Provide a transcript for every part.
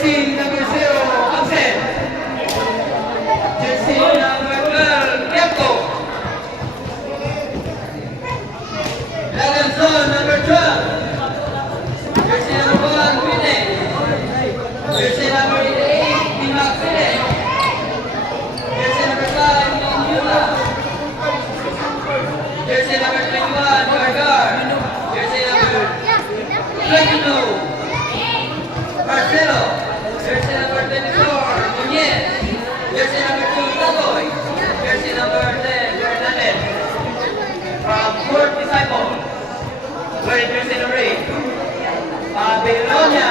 Jersey number 0, Absent. Jersey number 12, Yapko. Laganson number 12. Jersey number 1, Pine. Jersey number 8, Timak Pine. Jersey number 5, Yula. Jersey number 21, Gargar. Jersey number 22, Marcelo. Jersey number 24, Nunez. Jersey number 2, Tagoy. Jersey number 10, Fernandez. From Port Disciple. Wearing jersey number 8, Babylonia.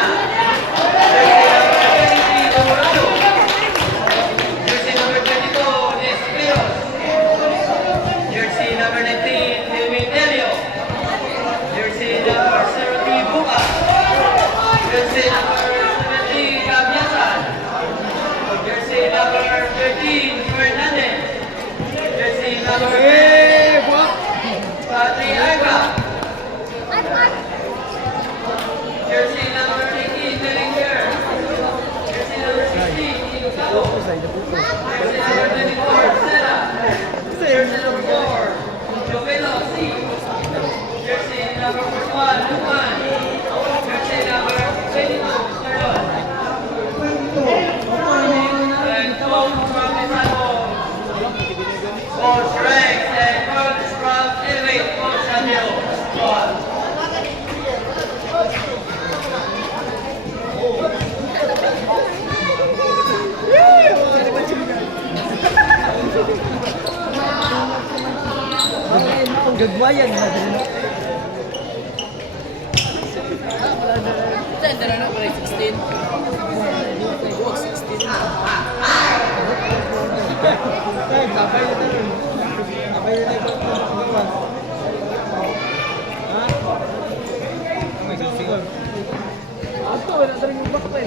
Jersey number 20, Colorado. Jersey number 22, Espiros. Jersey number 19, Dimiterio. Jersey number 70, Buka. Jersey number 17, Gabiasan. Jersey number 13, Fernandez. Jersey number 10, Patri Arca. Jersey number 18, Bellinger. Jersey number 16, Inucabo. Jersey number 24, Sera. Jersey number 4, Jovelo C. Jersey number 41, Lupan. Jersey number 22, Sterlon. And coach from Disciple. Coach Rex and coach from Elevate, Coach Samuel. Gagwayan na din. Tanda na na 16. 16. Babay na din. Babay na din. Ha? May siguro. Ato, wala na rin yung bakpay.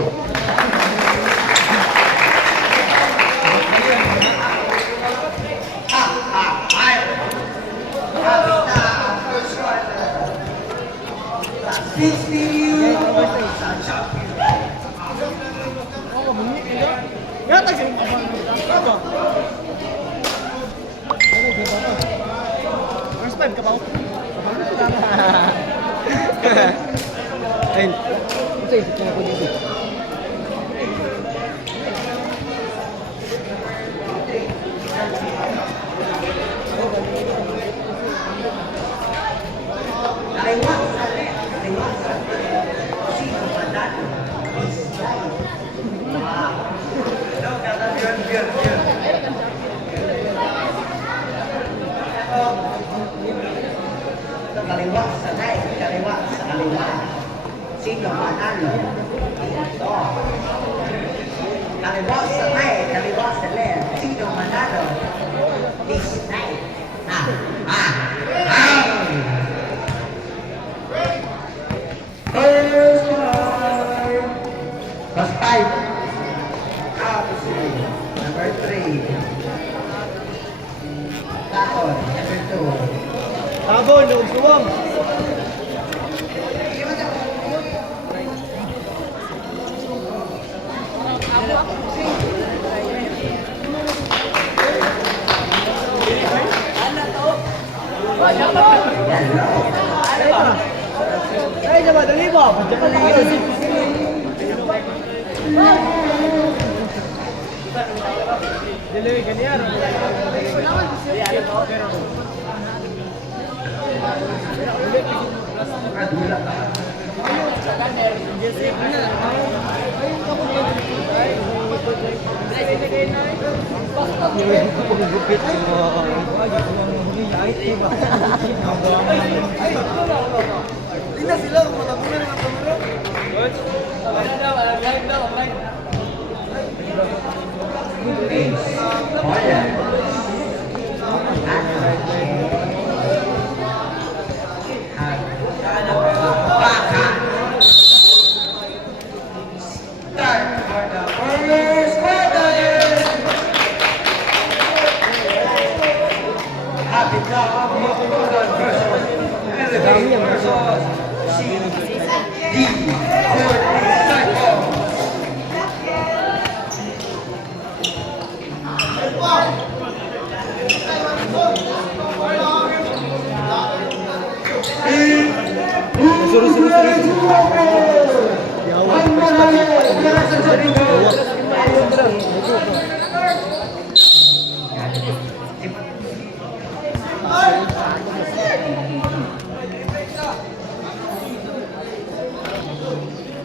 First time ka ba? Ayun. Ito yung ko dito. Kaliwa sa right, kaliwa sa kaliwa. Sino manalo? Ito. Kaliwa sa right, kaliwa sa left. Sino manalo? This night. First one. First five. Number 3. Tahon, number 2. Tabon, loob suwang. Ay, coba dali mo. Dili ganyan. Tingnan sila kung matapunan ng kamera.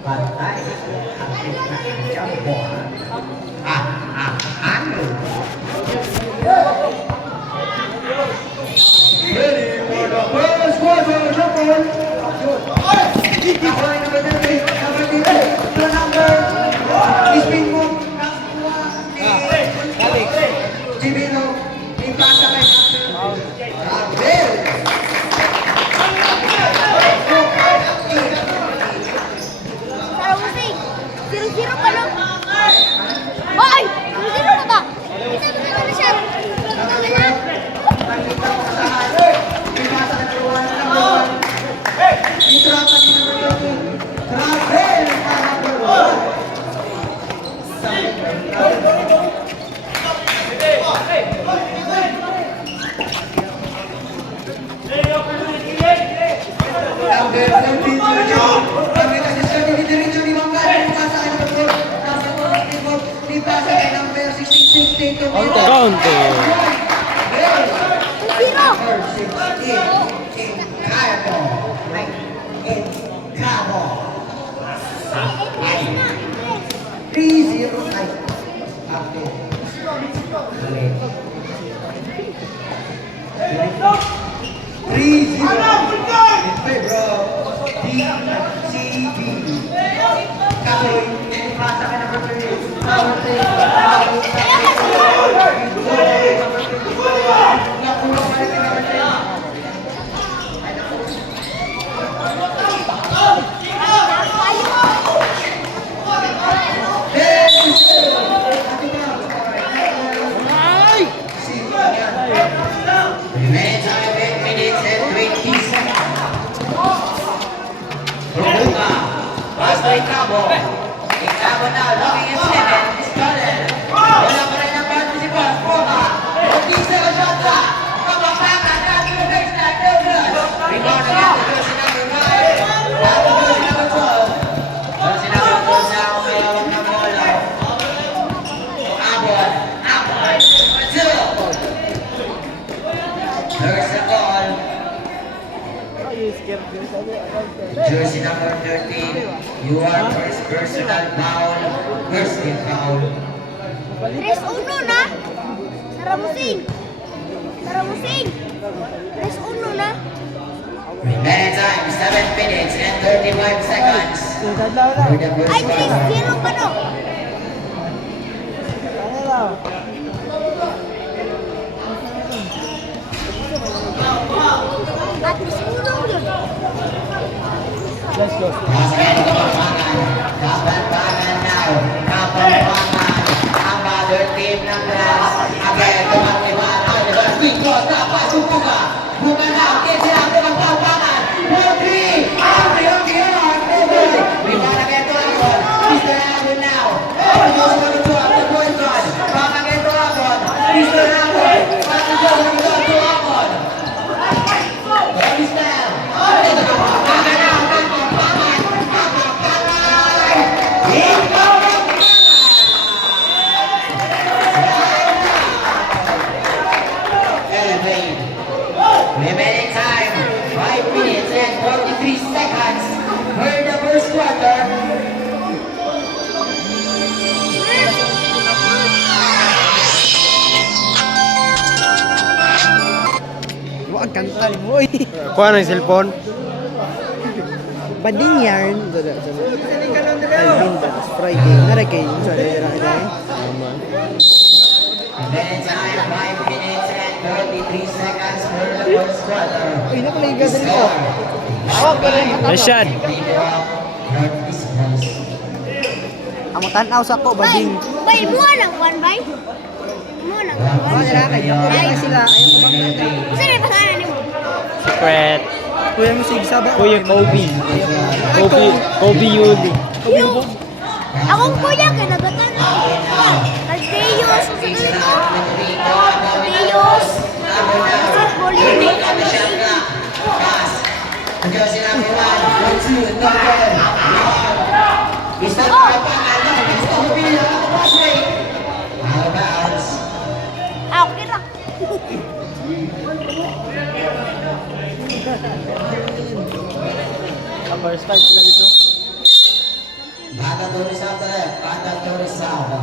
Patay ang jumbo. Ano? Ready for the first quarter, jumbo. Ako ay number 3, number 3, the number, spin move, ni Jimino, ni Pasa kay Abel. Sarusing! Zero-zero pa lang! Hoy! Zero-zero pa ba? Kita na siya! Kita na siya! Nakita ko sa lahat. Pinasa ng luwan ng luwan. Intrapa ni number 13. Abel na number 1. Number 14, Jojo. Pagkita si Sir David Diretso ni Mangga. Pasa kay number 4. Number 4, Pasa kay number 16, 16, 2. Kaunti. Zero! Number 16, in Cabo. In Cabo. 3-0 ay Abel. Three zero in favor of DCB. Kapoy, pasa ka number 3. Remains 8 minutes and 20 seconds. Ruga, pass by Cabo. Cabo now looking at Steven. Stolen. Wala pa rin ang ball si Boss. Ruga. 40 seconds shot clock. Kapapaka na to the baseline. No good. Rebound again to Jersey number 9. Back to Jersey number 12. Jersey number 12 now umayawag ng bola. Abon. Abon. 0. There's a ball. Jersey number 13. You are first personal foul. First team foul. 3-1 na! Saramusing! Saramusing! 3-1 na! Remaining time 7 minutes and 35 seconds. For the first Ay, quarter. 3-0 pa no! At 3-1 yun! Let's go. Basket Kapanpangan now. Kapanpangan. Ang mother team ng Glass. Again, tumatiwan. Alibas, quick cross. Dapat subuka. Buka na. Okay, sila ang Kapanpangan. 1-3. Ang Gilon. Rebound again to Abon. Mr. Abon now. Abon goes to the point guard. Back again to Abon. Mr. Abon. Back to Abon. Bobby Stam. Baga na. Remaining time 5 minutes and 43 seconds for the first quarter. Wag kanta ni boy. Kuha ng cellphone. Bading yarn. Alvin that's Friday. Nara kay sa dira kay. Remaining time 5 minutes and 43 seconds for the first quarter. Uy, napaliga sa dito. Rashad. Amo tan-aw sa ko Bay! bading. Bay! Muha ng one, bay! Muha ng one, bay! Wala kay. Ay sila ayo ko bang. Kasi may pasaran ni mo. Secret. Kuya mo sig saba. Kuya Kobe. Kobe Yuli. Yung! Akong kuya ka nagatan na. Aldeos! Sa ganito! Aldeos! Basketball yun. Pass. Jersey number 1. 1-2. No good. Bisa Kapangan. Next to be the pass rate. Out of bounds. Okay lang. First fight sila dito. Bata to reserve the left. Bata to reserve.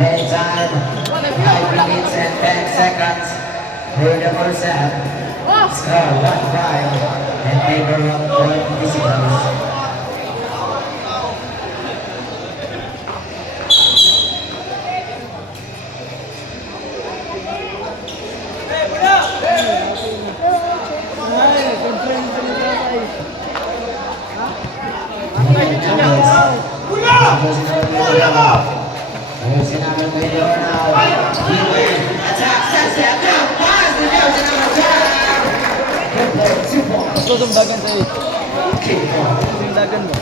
Red time, 5 minutes and 10 seconds for the first half. Score 1-5 in favor of Point Visitors. Gusto dumdagan sa'yo. Dumdagan mo.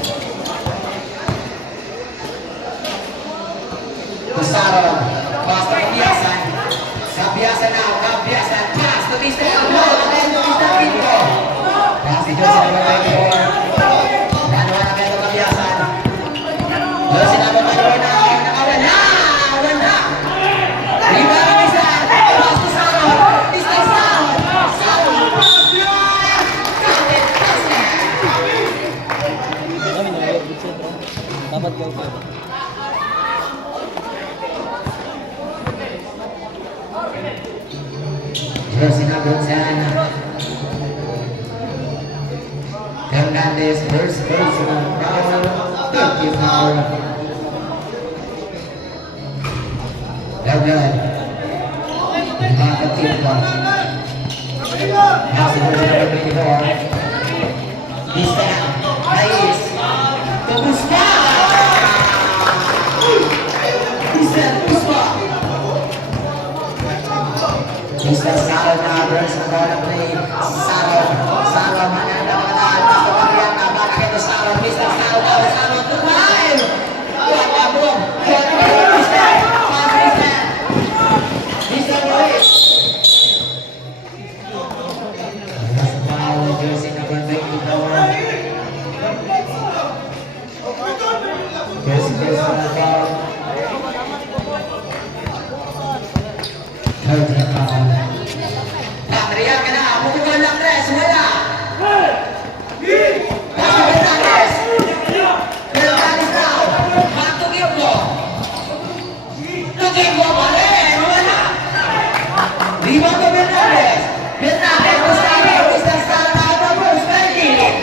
Gustavo, basta kebiasaan. Kebiasaan now, kebiasaan. Pass to Mr. Elmo, again to Mr. Pinto. Pass to Jose number 24. Ganawa na meron kebiasaan. Jose number 24 na, nakawala. Wala. Riba ang isa. Pass to Saro. Mr. Saro. Saro. Kapit. Basket. Kami na, dapat gawin ko. Jersey number 10. Hernandez, first personal foul, 30 foul. They're good. Back at team foul. Now, jersey number 24. He's down. Nice. To Guzman. He's down. Guzman. Mr. Saro na burns ang bola play. Saro manandawanan. Gusto pagyan na back into Saro. Mr. Saro now. Saro to climb. What a move. What a move. Mr. Morris. That's a foul. Jersey number 24. Jersey personal foul. 30 foul. Teriak ka na, pupukulan lang tres, wala. Pasok Fernandez. Fernandez now. Back to Gilbo. To Gilbo pa rin, wala. Rebound to Fernandez. Fernandez, Gustavo, Mr. Saro now the first 20.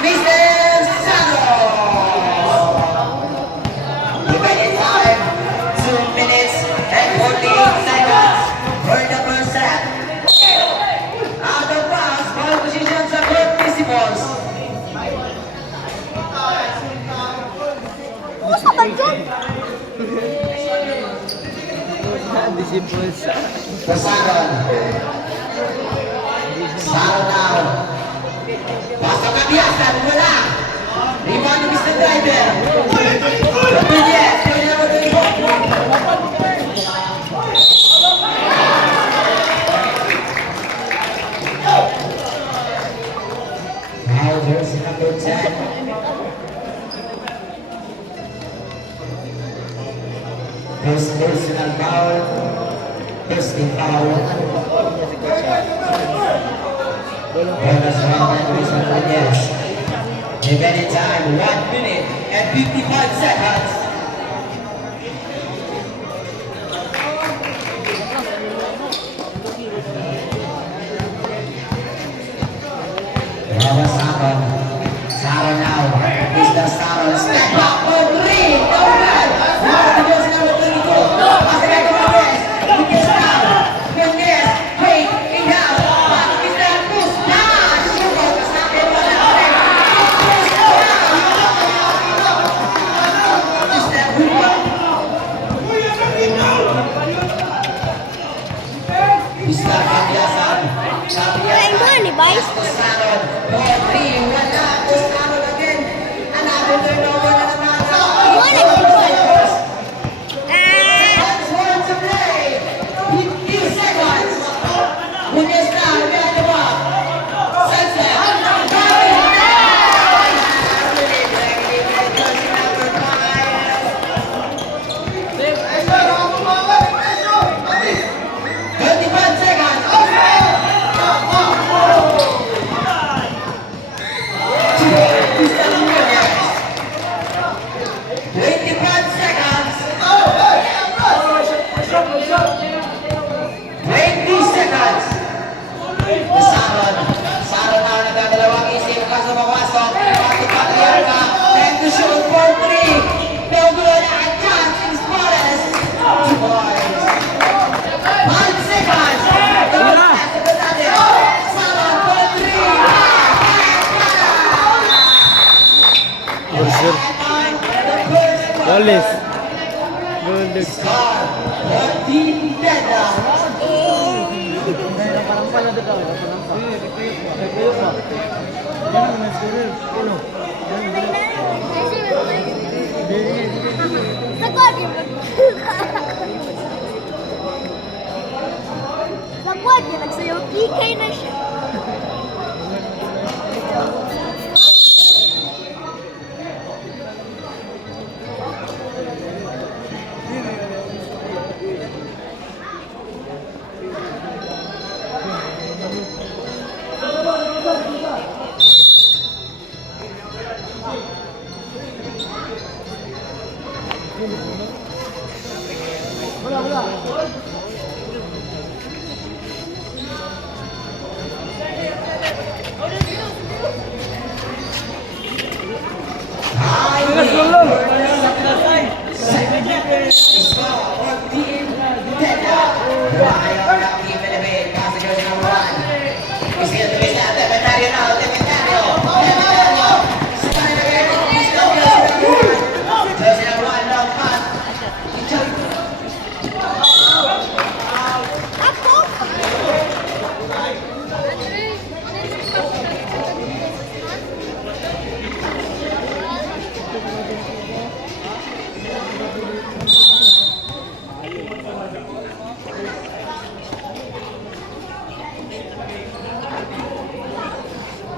Mr. Saro. Divided time, 2 minutes and 48 seconds for the first set. Out of bounds, ball position sa court principals. Gusto ba dyan? Disciples. Pasaron. Saro now. Pasok kabiyasan, wala. Rebound ni Mr. Driver. Rodriguez, pwede na Rodriguez. Now jersey number 10. First personal foul. First foul. Bonus round and Rizal Rodriguez. Remaining time 1 minute and 55 seconds. Saro now. Mr. Saro. Step up for three. No good. Now the jersey number 32. Pasok Rodriguez. Rodriguez now. Rodriguez. Wait. In down. Back to Mr. Guzman. Shoot out. Kasama yung wala. Mr. Guzman. Mr. Kabiyasan. Ay, money, boys. Saro. 4-3. Wala. Saro again. Another turnover na naman. Gonzales. Goldberg. Score 14 Deda. Parang pala dito. Parang pa. Nagwag yun, nagsayaw. Ikay na siya.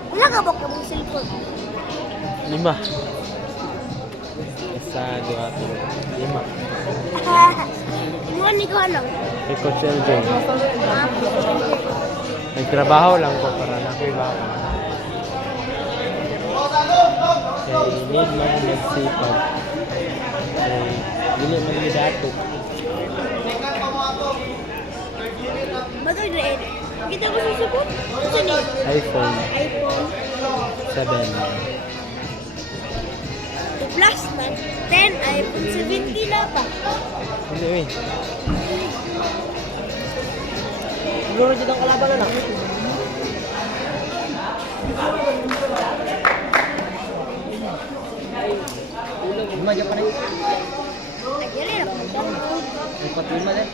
Wala ka ba mong cellphone? 5. Isa, 2, 5. Inuwan ni ko ano? Kay Coach LJ. Nagtrabaho lang ko para nakibaho. Kay need man nagsipag. Kay dili man gidato. Bagoy na eh. Kita mo susupot? Ito niya? iPhone iPhone 7. Plus man. 10, iPhone 17 na pa. Hindi eh. Siguro dito ang kalaban na. Lima dyan pa rin. Ayan rin ako. 4-5 din.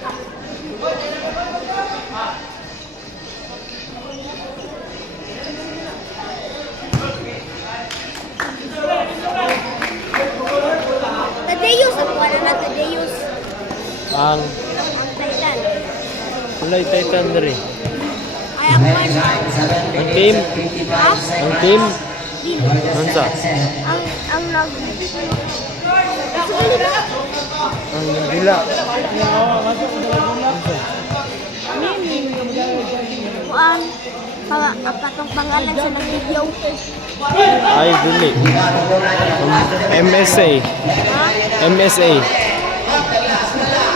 Tadeus, ang wala na Tadeus. Ang Ang Thailand. Ulay Titan rin. Ay, ako man. Ang team. Ha? Ang team. Dili. Ansa? Ang nag... Sulit. Ang gila. Kuan. Ang katong pangalan sa nag-video. Ay, dili. MSA. Ha? MSA.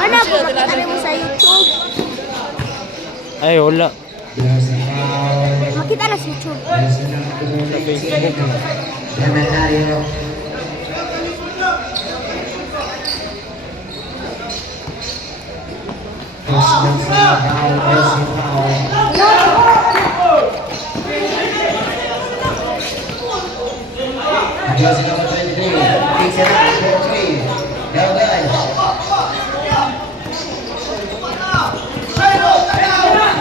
Ano po makita mo sa YouTube? Ay, wala. Makita na sa YouTube. Sa Facebook. Cementerio. Jersey number 23, takes it out for 3. Go good.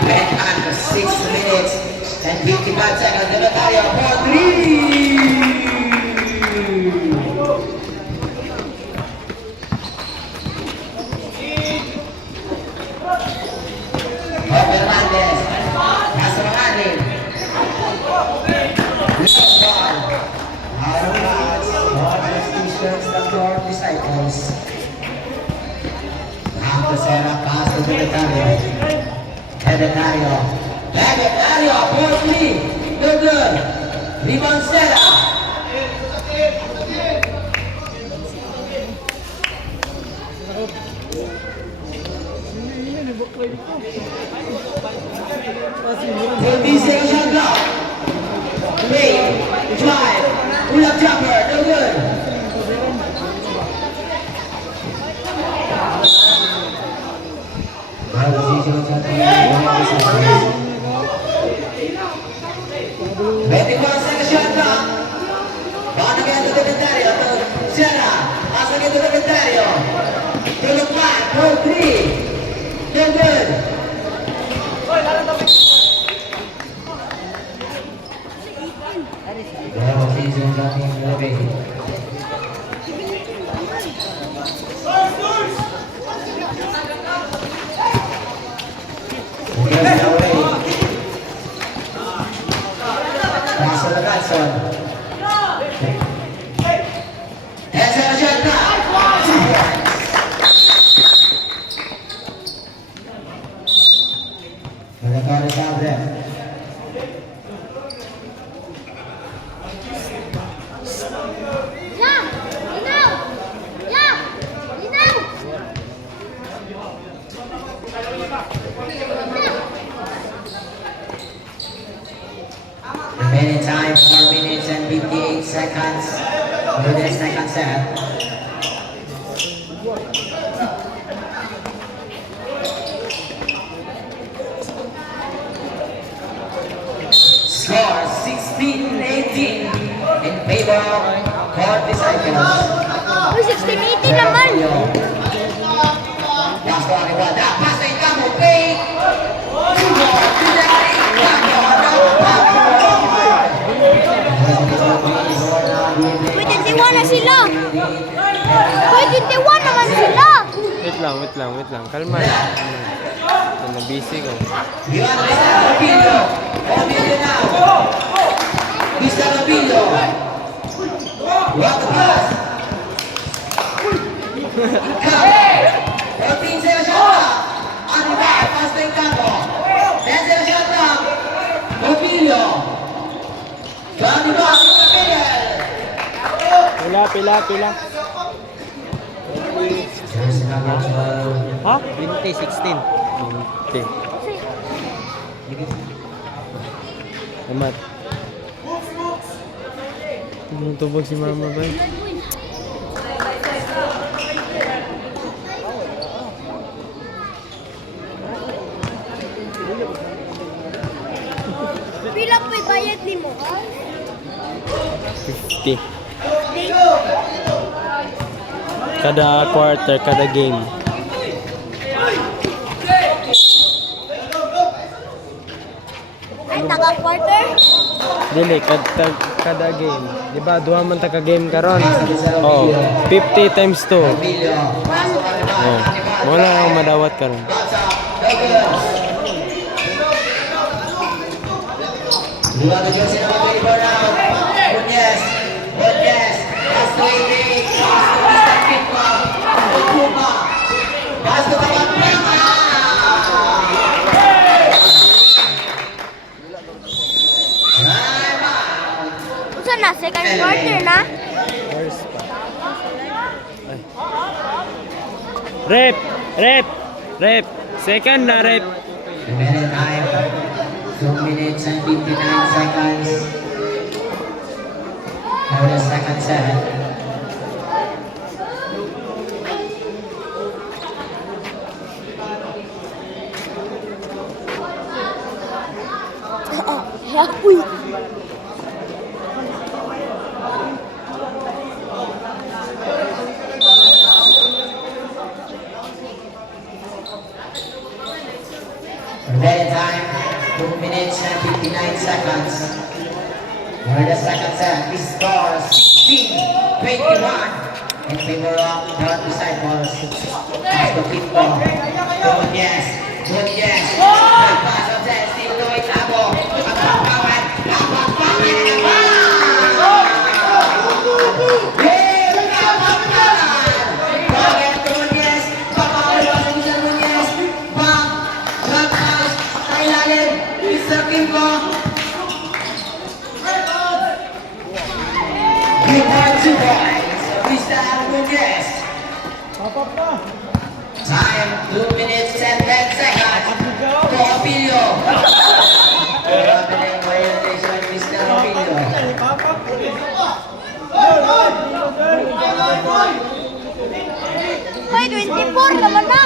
Went on for 6 minutes and 55 seconds. Cementerio for 3. Fernandez, Casarani, left ball, out of bounds, Lawrence T-shirts, the floor disciples. After setup, pass to Edetario, for 3, no good, rebound setup. Busy shot clock. Wait, drive, pull up jumper, no good. Second shot clock. Ball again to the Cementerio. Sierra, pass again to the Cementerio. 23. Good. Well, please don't let me move it. Yes, away. Nasa Lagatson. Esa na siya na. Malakari sabre. Ya! Linaw! Ya! Linaw! Remaining time 4 minutes and 58 seconds. For the second set. Score 16-18 in favor of Court Disciples. Uy, 16-18 naman! Pasto ang iwada. Pasto yung kamo. Pay. Uy, 21 na sila! Uy, 21 naman sila! Wait lang. Kalma. Busy ka. Iwan Mr. Nobillo. Nobillo now. Mr. Nobillo. What the pass? Ikaw. 14-0 siya na. Ano ba? Pasto yung kamo. 10-0 siya na. Nobillo. Gani ba? Pila. Ha? 20, 16. 20. Amat. Tumutubog si mama ba? Pila po'y bayad ni mo? 50. Kada quarter, kada game. Ay, taga-quarter? Dili, kada game. Di ba, duha man ta ka game karon. Oh, 50 times 2. Nobillo. Oh, wala akong madawat karon. Dua tujuh sila mag-deliver now. Munyes. Pasto ini. Pasto Mr. Kitma. Puma. Pasto kapan Puma. Saan na? Second quarter na? First pa. Rep. Second na rep. Remaining time 2 minutes and 59 seconds. For the second set. Uy! Remaining time 2 minutes and 59 seconds. For the second set, the score 16-21 in favor of the Disciples. Pasto Kitmo. Munyes. May pass of set. Still Lloyd Lago. Pagpapawan naman. Time 2 minutes and 10 seconds. Nobillo. Opening violation, Mr. Nobillo. Uy, 24 naman na!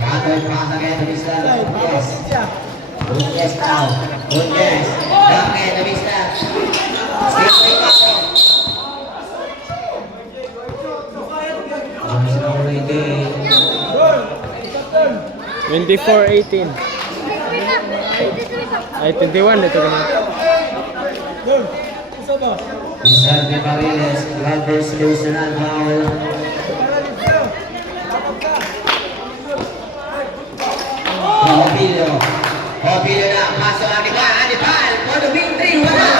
Counter pass again to Mr. Munyes. Munyes now. Munyes. Down again to Mr. Still wait up. Once more again. 24-18. Ay, 21 ito kanina. Vicente Mariles, Gladys Lucinan Paul. Opilio na, pasok Anibal, for the victory, wala!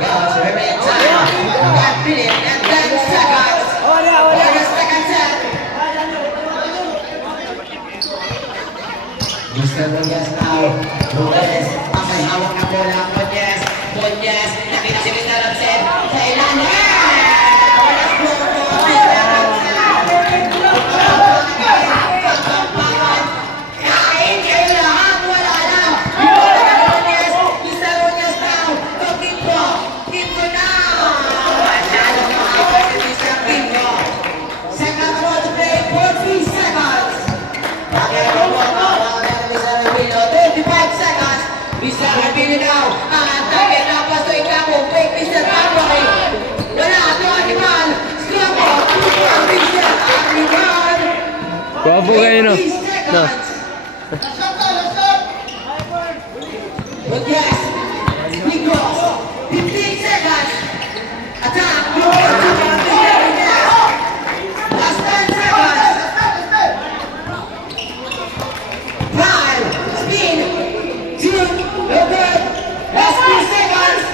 Goes, remain time, 1 minute and 10 seconds. For the second set. Mr. Muñez now, Muñez, ang may hawak na bola, Muñez, nakita si Mr. Ramsey, sa ilalim! Guwapo kayo, no? No. But yes, because 15 seconds. Attack. Last 10 seconds. Time. Spin. 2. Good. Last 2 seconds.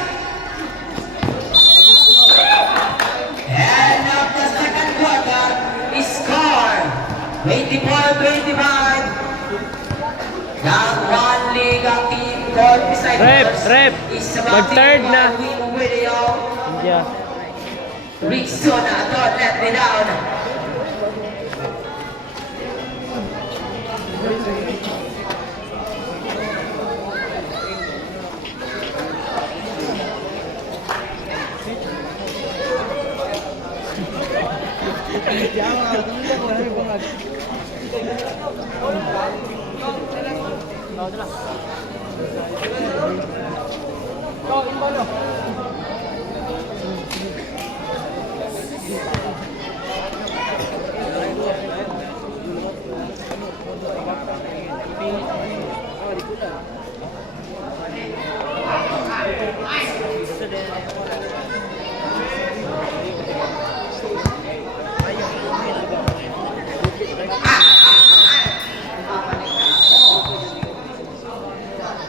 End of the second quarter is score 24-25. Ng one league ang team called beside Rep. Mag-third na. Yeah. Ricksona, don't let me down.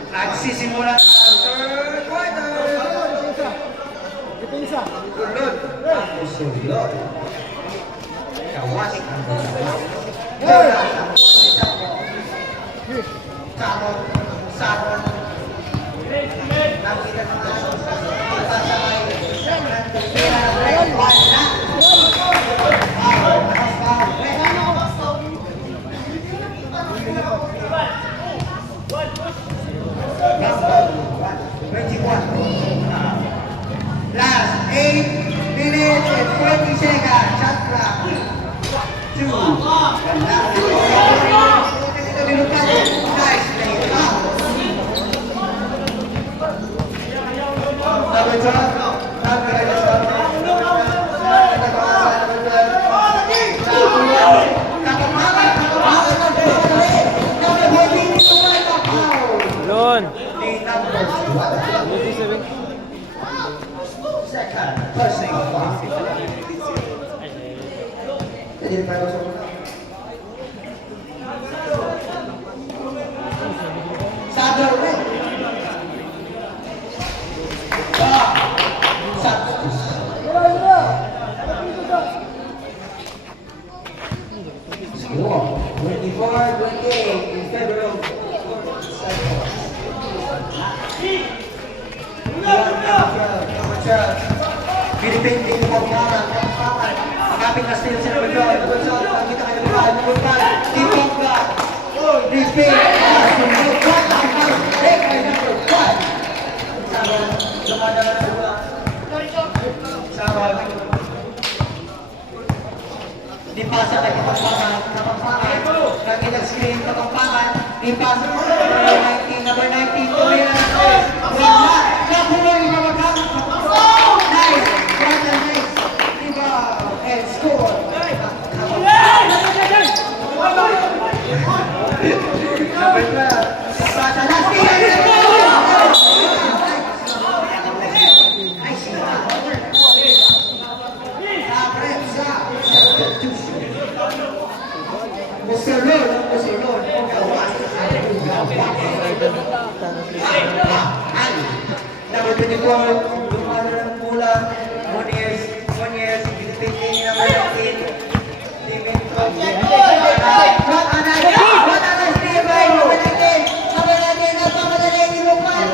Nagsisimula ang third quarter. Kulod. Susulod. Kawas. Sabon. Nakita ng last 8 minutes and 20 seconds. Shot clock. 2. Nice play. Double shot. Not good. Lon. Second, pushing. Saddle red. Score 24-28 in favor of Philippine team of Mara, kapit na steal sila ng goal. Good shot, nakita kayo ng ball. Good ball, team of God. Repeat, good ball, ang house break by number 1. Sabon, lumadala na sa Sabon. Di pasa kay Kapampangan, nakita screen Kapampangan, di pasa number 19, Tumira. Wala, nakuha yung mga nice, rather nice, diba, and score. Number 12. Pasa na. Ay, siya. Musulon. Number 24, lumalo ng mula, 1 years, pinipigil niya number 19, limit of what a nice Steven, number 19, nagmamadali ni Lupan.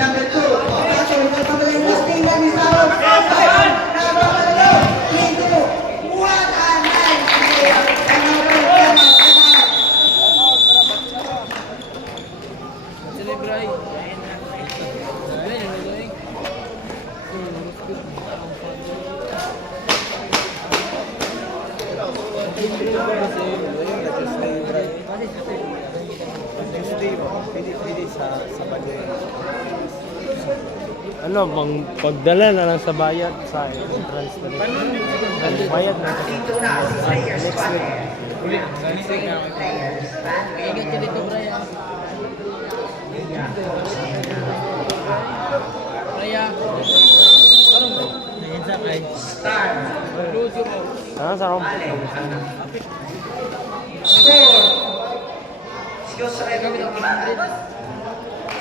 Number 2, nagmamadali ni Steven, ni Saron, nagmamadali, 3-2, what a nice Steven, and number 10, Ano, pagdala na lang sa bayad sa entrance na rin. Bayad na. dito na si Players Panel. Start. Ano sa rom? Score.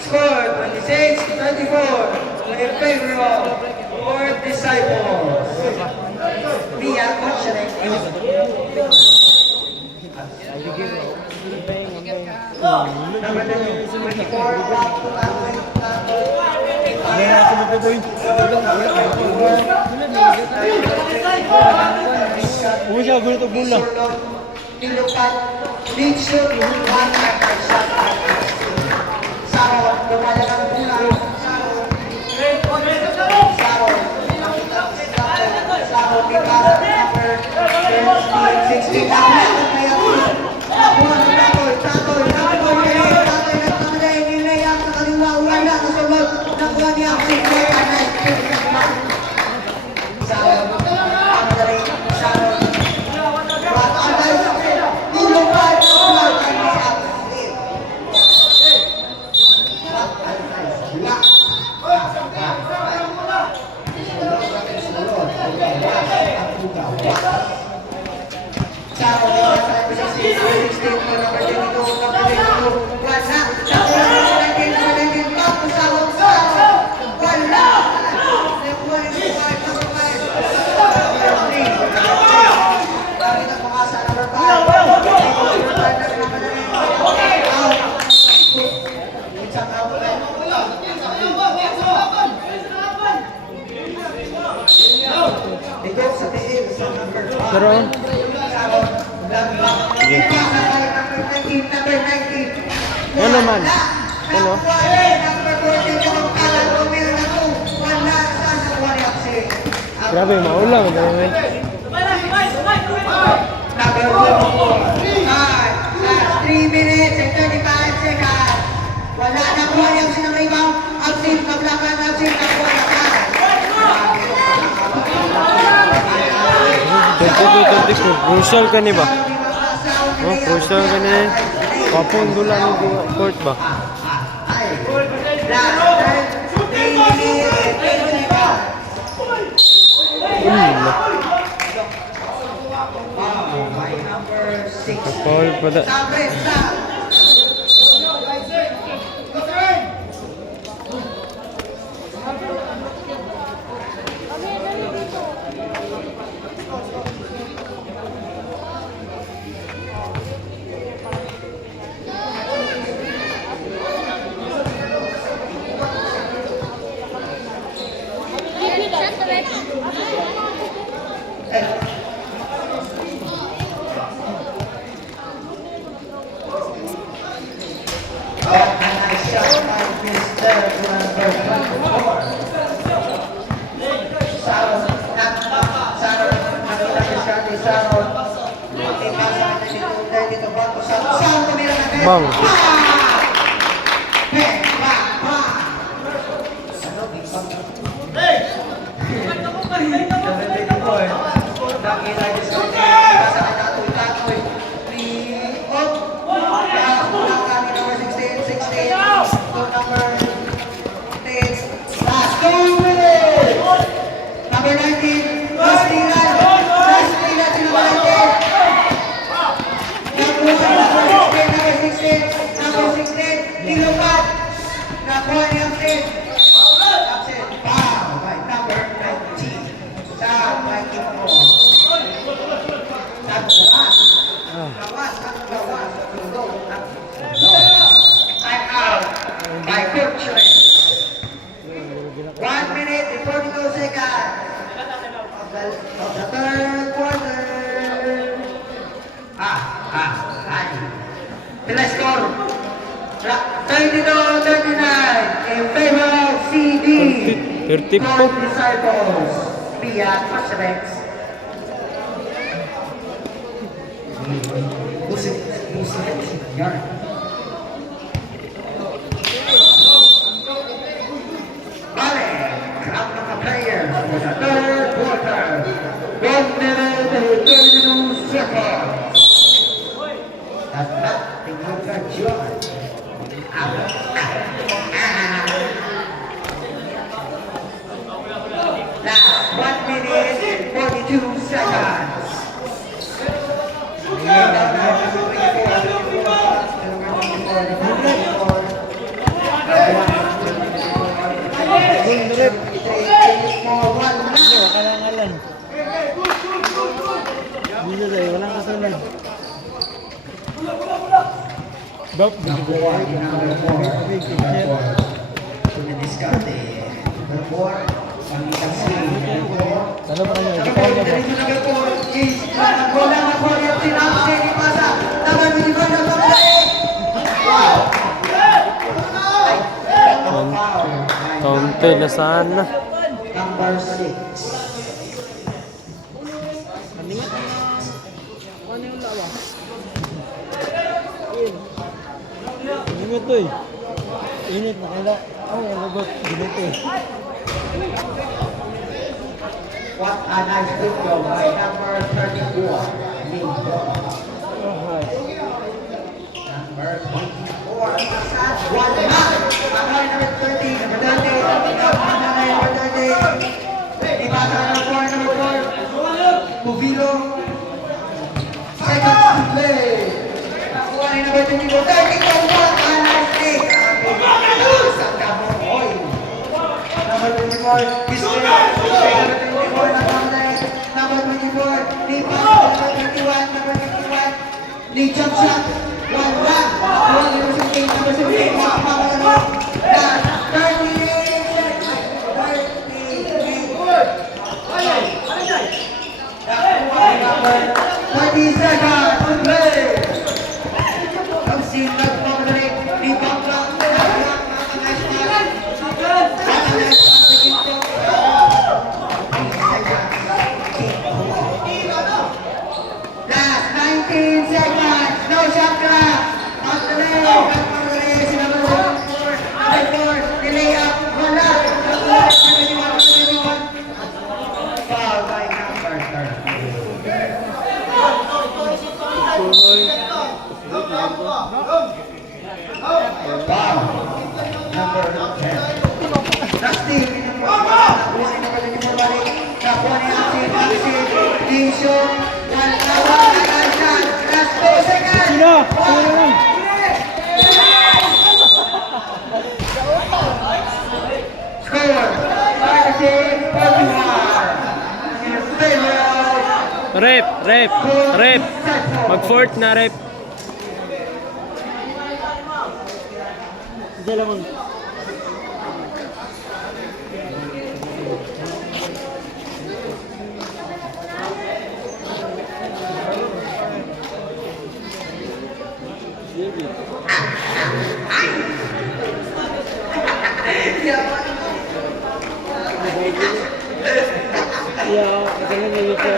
Score 26-24 in favor of Lord Disciples. Mia, what's your name? Number 24, Umusya, gulo to bola. Nilupat, lead shoot, one after shot. Saron, lumala ng bulang. Saron, Pipara, number 16. Tatoy, nilayang sa kaliwa, wala sa sulod. Nakuha niya ang sikot, Saron, Andrei, Saron. Pero, yan naman. Ano? Grabe, maulang. Grabe. Number 3 minutes and 35 seconds. Wala na po yung sinang absin, paglaban, absin, nakuha na ka. 22-24. Crucial ka ni ba? Oh, crucial ka ni. Papong dula ni court ba? Call pa da. Bang. Kita just continue. Sa kanya, three, up. Kulang kami number 16, to number 10. Last 2 minutes. Number 19, last Lilan. Last Lilan si number 19. Number 16, Tilupat. Nakuha ni Absent. Absent. Foul by number 19. Sa Viking mo. Time out by Coach Ren. 1 minute and 42 seconds of the third quarter. The score 32-39 in favor of CD. 30 po. North Disciples via Pasarex. Vale, count of the players for the third quarter. 1 minute and 32 seconds. That's not the good job. Last 1 minute and 42 seconds. Kalangalan. Dito tayo, walang kasalan. Bap, Nakuha ni number 4. Sumidiskarte. Number 4. Pangitang screen. Ano pa kayo? Diretso number 4 is bola nakuha niya si Ramsey ni Pasa. Naman ni Ivan ang pagkain. Wow! Kaunti na sana. Number 6. Ano yung lawa? Init to eh. Init na kaya. Ay, ang lagot. Init eh. What a nice video by number 34. Lindo. Number 24. One man. Number 30. Number 30. Number 30. Ibasa number 4. Number 4. Cuvilo. Second play. Nakuha ni number 24. 30. A nice play. Isang kamong oil. Number 24. History. Number 24, Lee Pass, number 21, number 51, Lee jump shot, 1-1, number 17, number 17, last 30 seconds to play. Ang sinag pabalik, Lee Pass, last 19 seconds, no shot clock. On the leg, number 4, delay up, wala. Foul by number 30. Foul, number 10. Last team, nakuha ni number 24 balik. Nakuha ni Axel, Disho, one lawan, shot, last 2 seconds. Sino? Sino lang? Score, 36-41. In favor of Rep, rep, rep. Mag-fourth na rep. Hindi lang. Yeah, kaya nga ito.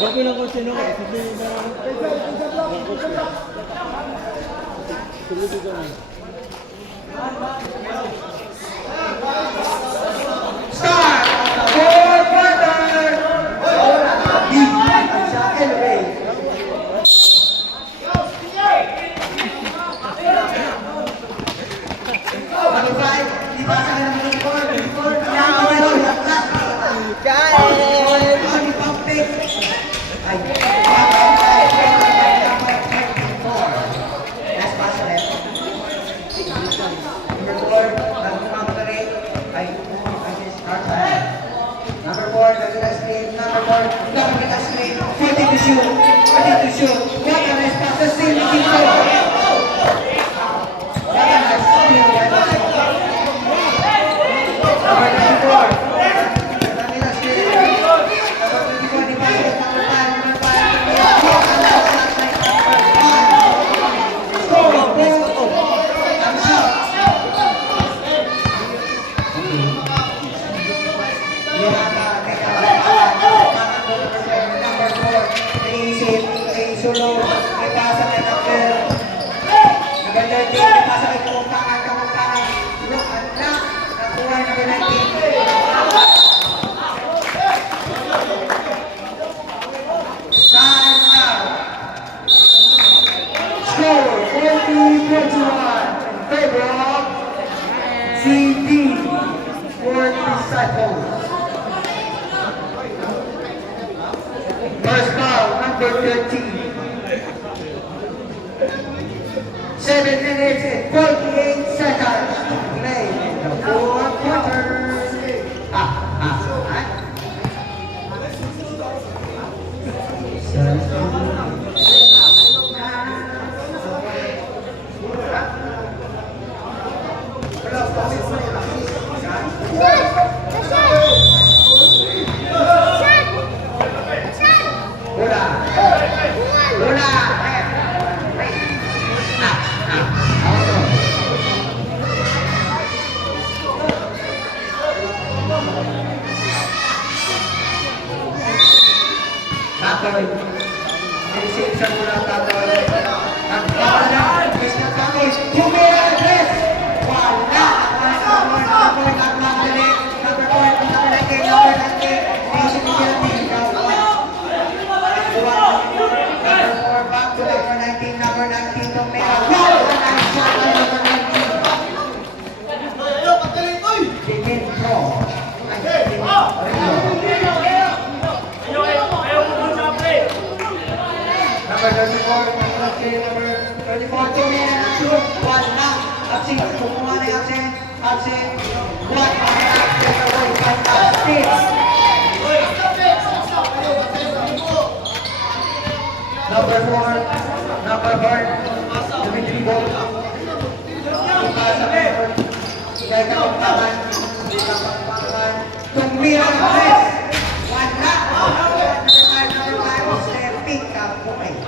Bago lang ko sino ka. Sabihin na lang. Tuloy dito na. start of the fourth quarter. Ay, last pass ulit. Number 4, nag-counter ay start time. Number 4, nag-last game. Number 4, nag-last game. 40 to shoot. 40 to shoot. What a nice pass. Still looking for. What a nice steal. Number 24. Nag-last game. Number 24, di basket. Number 5. Number 5. What a nice shot by number 5. Score. I'm out. CD for Disciples. First foul, number 13. 7 minutes and 48 seconds to play in the fourth quarter. Tatoy. Receive sa mula Tatoy. Ang pala, Mr. Tatoy. Tumira address. Wala. Number 4, number 19. Number 19. Pasok niya ang ikaw. Number 4, back to number 19. Number 19, Tumira. Wow! Nice shot by number 19. Dimin Pro. Number 34, Tumira na shoot. Wala. Absent. Kumuha na yung absent. Absent. What? Fantastic. Number 4. Number 4. Dimitri Ball. Pasa member. Kaya kapagpakan. Tumira na press. Wala. Number 5. Stepping up. Okay.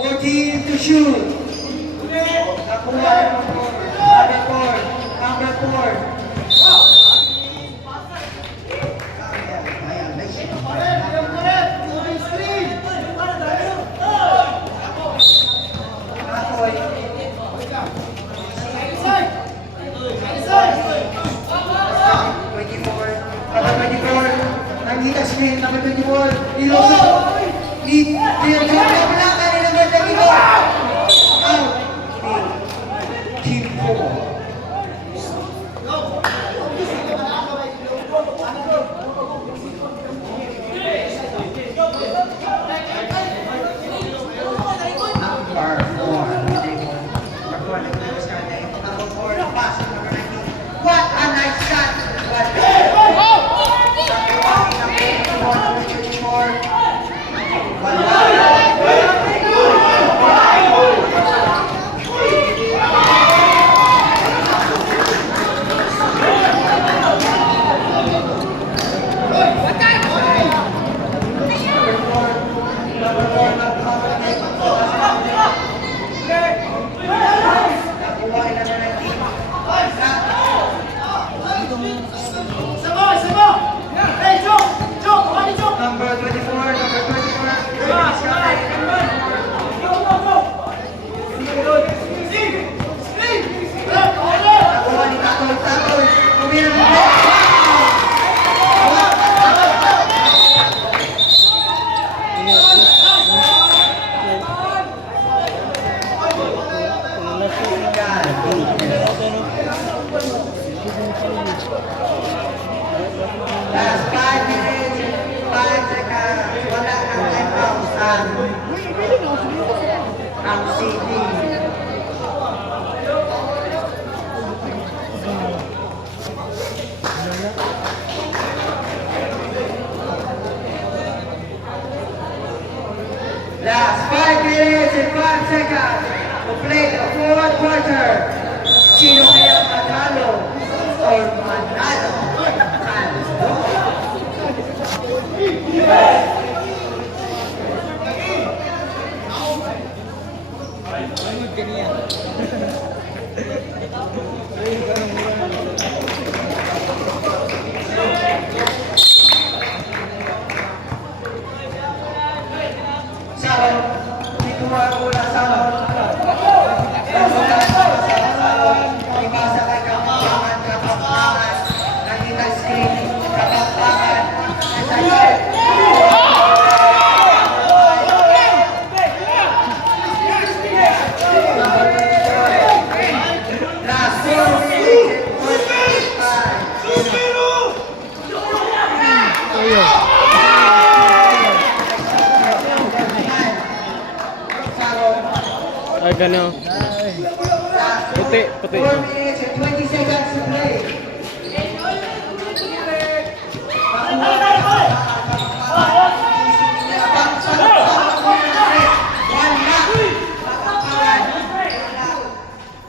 14 to shoot. Nakuha number 4. Nangita screen, number 24. Iloso. Team 4. What a nice shot! What Last 5 minutes and 5 seconds to play the fourth quarter. Sino kaya manalo or manalo? Salon, dito ang mula salon. Ibasa kay kapampangan, nakita screen, kapampangan, last 4 minutes and 45. Ay, gano. Puti, puti. 4 minutes and 20 seconds to play.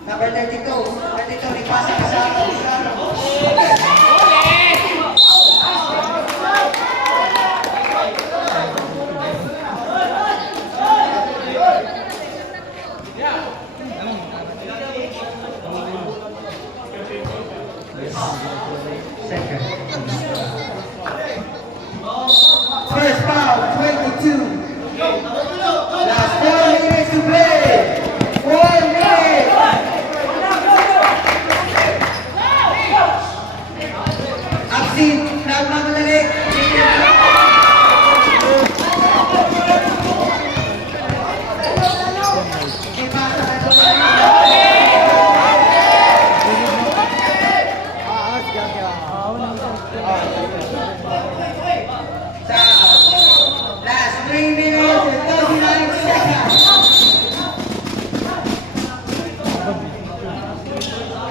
Number 32, ipasa ka sa second. First foul, 22. Last 4 minutes to play. 4 minutes. Absin, nagmamadali. Ipasa ka sa last 3 minutes and 39 seconds.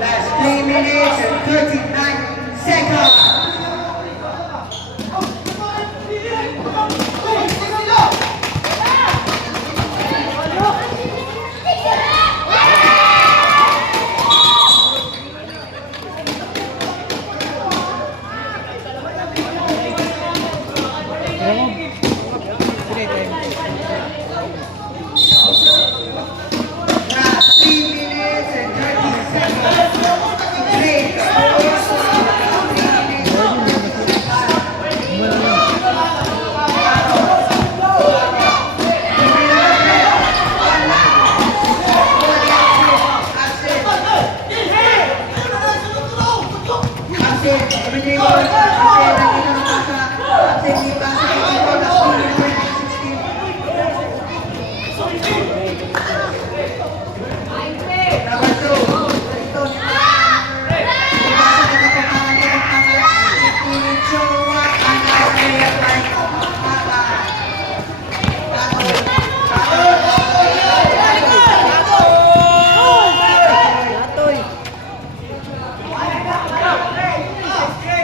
Last 3 minutes and 39 seconds. Last 3 minutes and 30 seconds. Play.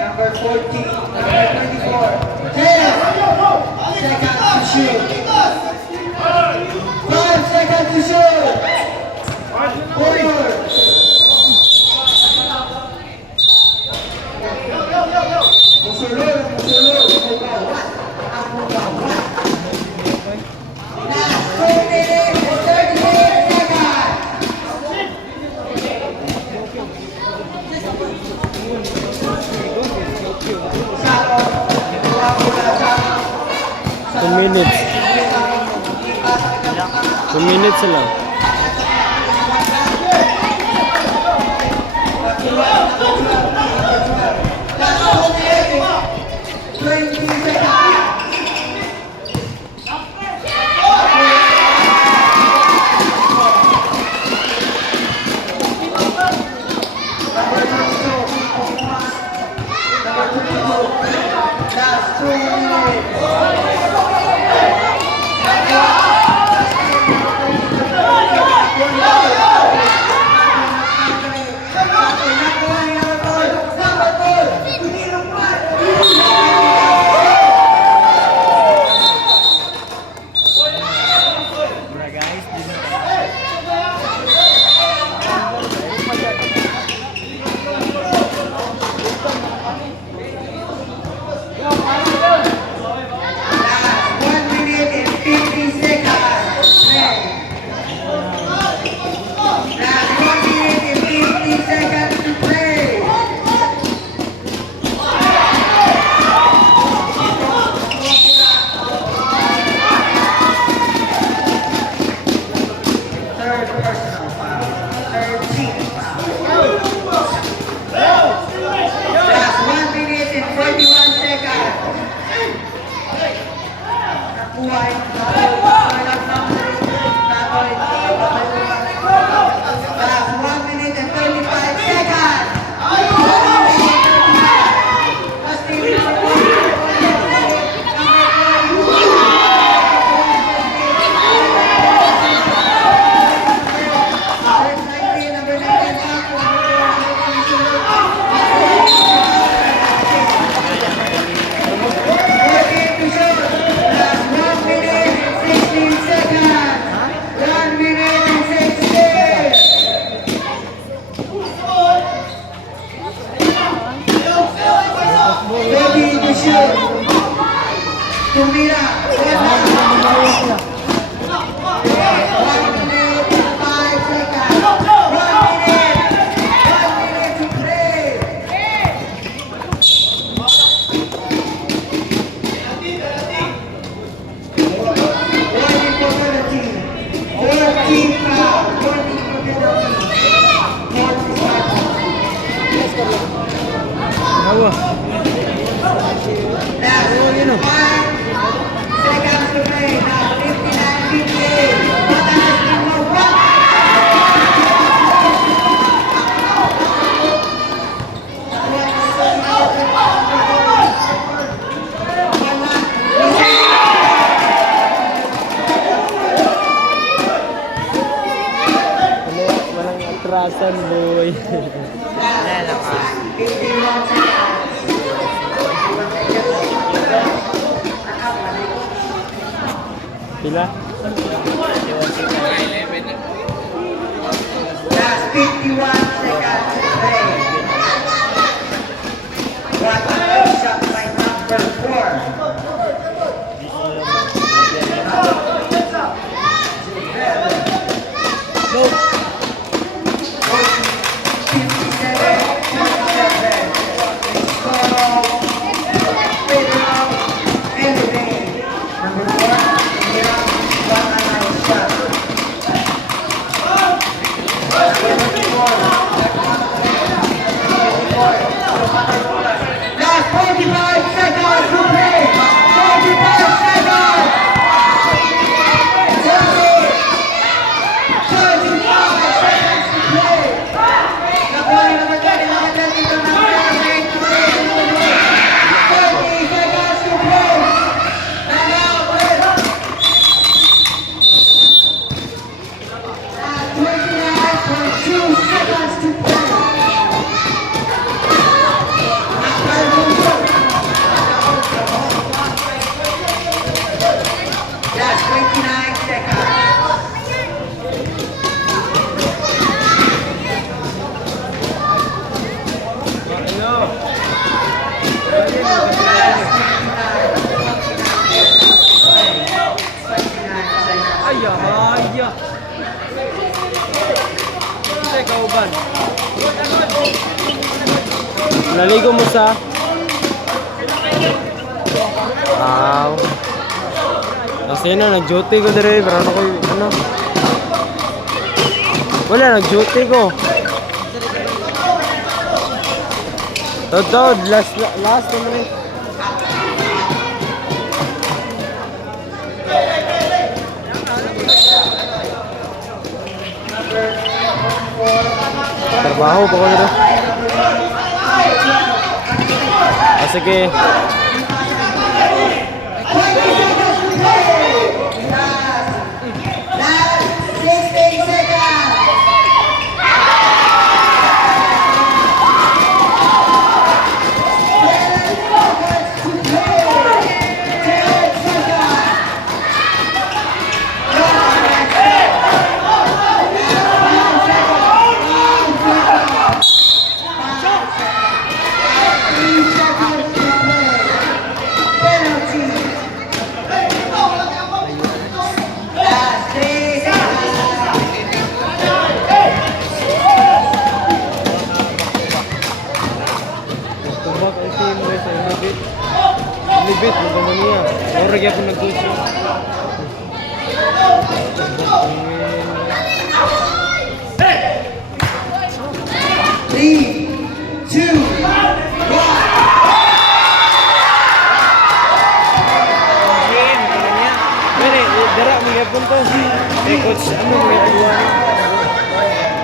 Number 14, number 24. 10 seconds to shoot. 5 seconds to shoot. 4. Musulul. Ang bawat. Last 4 minutes and 38 seconds. Salon, dua bola salon. 2 minutes. 2 minutes lang. Last 20 seconds. Number 22. Last 2 minutes. Labasan, boy. Last 51 seconds. Pila? Last 51 seconds to play. What a shot by number 4. Last 45 seconds to play. 45 seconds. 35 seconds to play. Nakuha na naman natin dito ng 30 seconds to play. Last 29.2 seconds to play. Last 29 seconds. Ay, ay. Kasi kauban. Naligo mo sa... Wow. Kasi nag-duty ko dire, pero ano ko ano? Wala, nag-duty ko. Tod, last naman eh. Trabaho pa ko dito. Sige. Last 16 seconds. Tubak ang team mo sa Libit. Libit, mo niya. Orag ako nag-duty. 3, 2, 1. Dara, may punto. Eh, coach, ano may aluan?